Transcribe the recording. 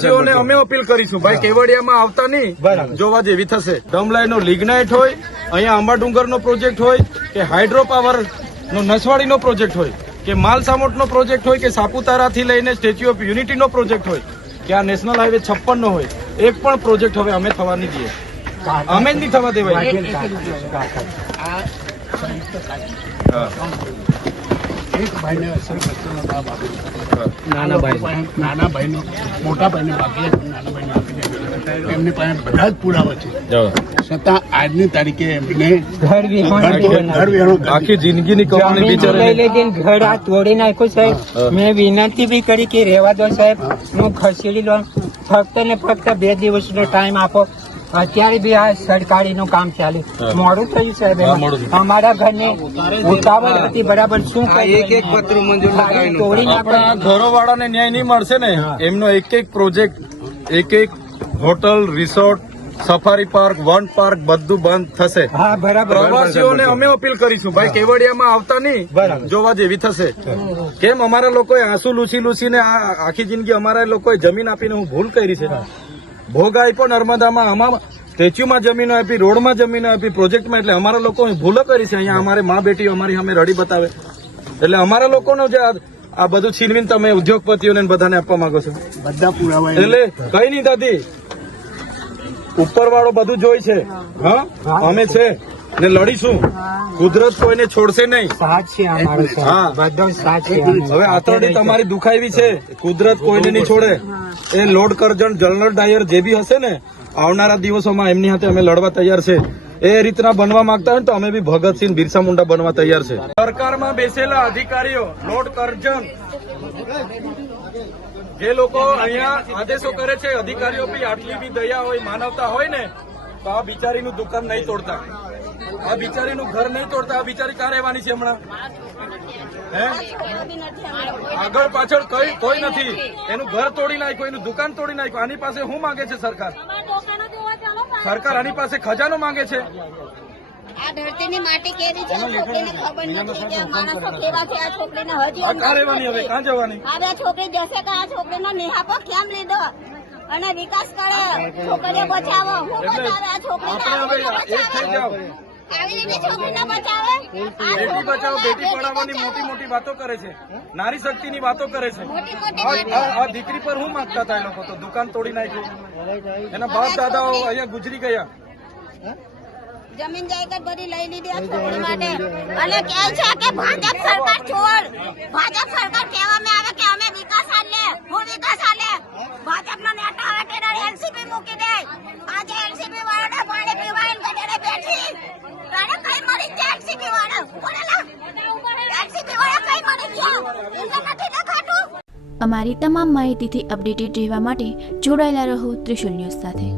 પ્રવાસીઓને અમે અપીલ કરીશું ભાઈ કેવડિયામાં આવતા નહીં, જોવા જેવી થશે. ડમલાઈનો લિગ્નાઇટ હોય, અહીંયા આંબાડુંગરનો પ્રોજેક્ટ હોય કે હાઇડ્રો પાવર નો નસવાડીનો પ્રોજેક્ટ હોય કે માલસામોટનો પ્રોજેક્ટ હોય કે સાપુતારાથી લઈને સ્ટેચ્યુ ઓફ યુનિટીનો પ્રોજેક્ટ હોય કે આ નેશનલ હાઈવે 56 નો હોય, એક પણ પ્રોજેક્ટ હવે અમે થવા નહીં દઈએ, અમે જ નહીં થવા દેવાય. એક ભાઈને અસરગ્રસ્તોનો લાભ આપેલો, નાના ભાઈનો મોટા ભાઈને બાકી નાના ભાઈને આપી દે, એમની પાસે બધા જ પુરાવા છે, છતાં આજની તારીખે એમને ઘર વિહોણો આખી જિંદગીની કમાણી બિચારાને ઘર આ તોડી નાખ્યું સાહેબ. મેં વિનંતી બી કરી કે રહેવા દો સાહેબ, હું ખસેડી લો, ફક્ત ને ફક્ત 2 દિવસનો ટાઈમ આપો. અત્યારે બી આ સરકારીનું કામ ચાલે, મોડું થયું સાહેબ. અમારા ઘરને ઉતાવળ હતી બરાબર, શું એક પત્ર મંજૂર તોડી નાખો. ઘરો વાળાને ન્યાય નહીં મળશે ને, એમનો એક પ્રોજેક્ટ, એક hotel, resort, safari park, one park બધું બંધ થશે. હા બરાબર. પ્રવાસીઓને અમે અપીલ કરીશું ભાઈ કેવડિયામાં આવતા નહીં, જોવા જેવી થશે. કેમ અમારા લોકોએ આંસુ લૂસીને આખી જિંદગી અમારા લોકોએ જમીન આપીને હું ભૂલ કરી છે. ભોગ આપ્યો નર્મદામાં, આમાં સ્ટેચ્યુમાં જમીન આપી, રોડમાં જમીન આપી, પ્રોજેક્ટમાં, એટલે અમારા લોકો ભૂલો કરી છે. અહીંયા અમારે મા બેટીઓ અમારી સામે રડી બતાવે, એટલે અમારા લોકોનો જે આ બધું છીનવીને તમે ઉદ્યોગપતિઓને બધાને આપવા માંગો છો બધા પુરાવા. એટલે કઈ નહીં દાદી, ઉપરવાળો બધું જોઈ છે. હા અમે છે ને લડીશું, કુદરત કોઈને છોડશે નહીં. હા હવે આતરડી તમારી દુખાવી છે, કુદરત કોઈને નહીં છોડે. એ લોર્ડ કરજણ, જનરલ ડાયર જે બી હશે ને, આવનારા દિવસોમાં એમની સાથે અમે લડવા તૈયાર છે. એ રીતના બનવા માંગતા હોય તો અમે બી ભગતસિંહ, બિરસા મુંડા બનવા તૈયાર છે. સરકારમાં બેસેલા અધિકારીઓ, લોર્ડ કરજણ, જે લોકો અહીંયા આદેશો કરે છે, અધિકારીઓ બી આટલી બી દયા હોય, માનવતા હોય ને, તો આ બિચારીનું દુકાન નહીં તોડતા, આ બિચારીનું ઘર નહીં તોડતા. આ બિચારી ક્યાં રહેવાની છે હમણાં? આગળ પાછળ કોઈ નથી. એનું ઘર તોડી નાખ્યું, એનું દુકાન તોડી નાખ્યું. આની પાસે શું માંગે છે સરકાર? સરકાર આની પાસે ખજાનો માંગે છે. આ ધરતીની માટી કેવી છે, છોકરીને ખબર નથી કે માણસો કેવા છે. આ છોકરીને હજી ક્યાં રહેવાની, હવે ક્યાં જવાની? હવે આ છોકરી જશે તો આ છોકરીનો નિહાપો કેમ લીધો અને વિકાસ કરે, છોકરીઓ બચાવો. હું બચાવે આ છોકરીને? આવી રીતે છોકરીને બચાવે. બેટી બચાવો, બેટી પઢાવવાની મોટી મોટી વાતો કરે છે, નારી શક્તિની વાતો કરે છે. આ દીકરી પર શું માંગતા હતા એ લોકો? તો દુકાન તોડી નાખ્યું, એના બાપ દાદાઓ અહીંયા ગુજરી ગયા, જમીન જાયદાદ બધી લઈ લીધી આ છોકરી માટે. અને કહે છે કે ભાજપ સરકાર છોડ, ભાજપ સરકાર કહેવામાં આવે કે અમે વિકાસ આલે, હું વિકાસ આલે. ભાજપનો નેતા આવે કે એલસીપી મૂકી દે. આજે એલસીપી વાળાને પાણી પીવાઈને ગઢે બેઠી તારે કઈ મરી જાય. એલસીપી વાળા બોલેલા, એલસીપી વાળા કઈ મરી ગયા, એમને નથી દેખાતું. અમારી તમામ માહિતીથી અપડેટેડ રહેવા માટે જોડાયેલા રહો ત્રિશુલ ન્યૂઝ સાથે.